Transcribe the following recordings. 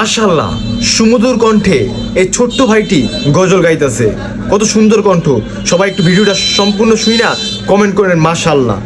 মাশাআল্লাহ, সুমধুর কণ্ঠে এই ছোট্ট ভাইটি গজল গাইতেছে। কত সুন্দর কণ্ঠ। সবাই একটু ভিডিওটা সম্পূর্ণ শুই না কমেন্ট করেন মাশাআল্লাহ।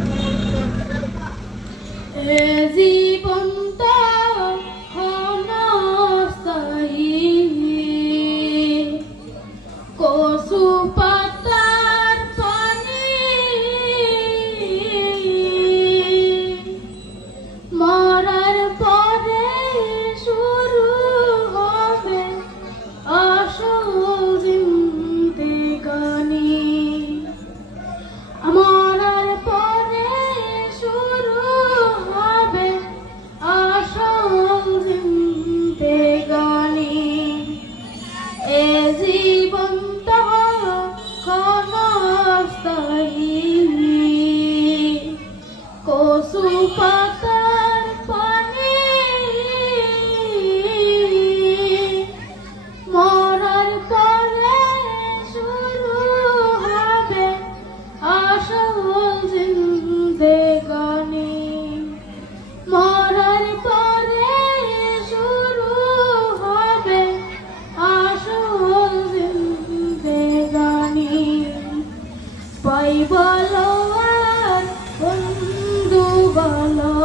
বলো আর বন্ধু বলো,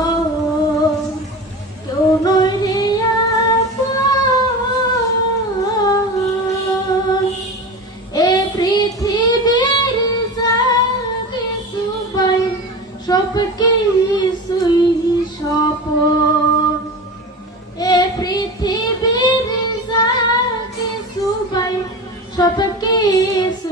কেউ নয় রে আপন। এ পৃথিবীর যা কিছু পাই সব কিছুই স্বপন। এ পৃথিবীর যা কিছু পাই সব কিছু